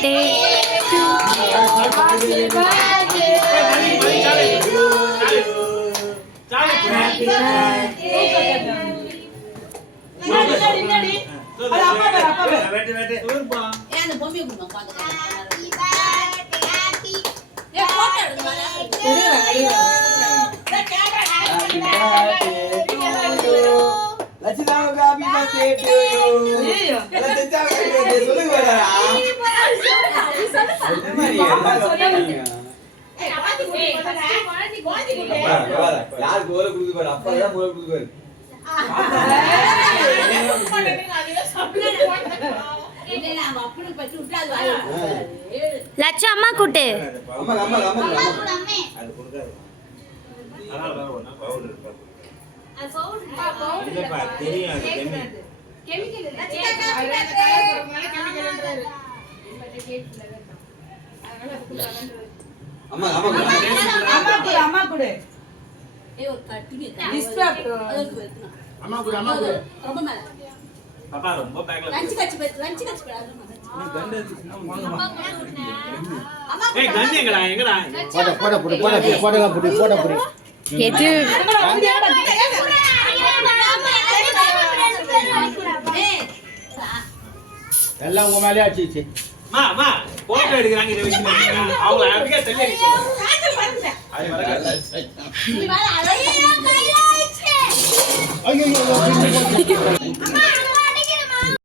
birthday to Happy birthday Happy Latchu அம்மா கூட்டு பாப்பா ரொம்ப பேக்ல ஏய் கண்ணு எங்கடா எது எல்லாம் உங்க மேலே ஆச்சு மா போட்டோ எடுக்கறாங்க இத வச்சு அவங்க அப்படியே தள்ளி ஐயோ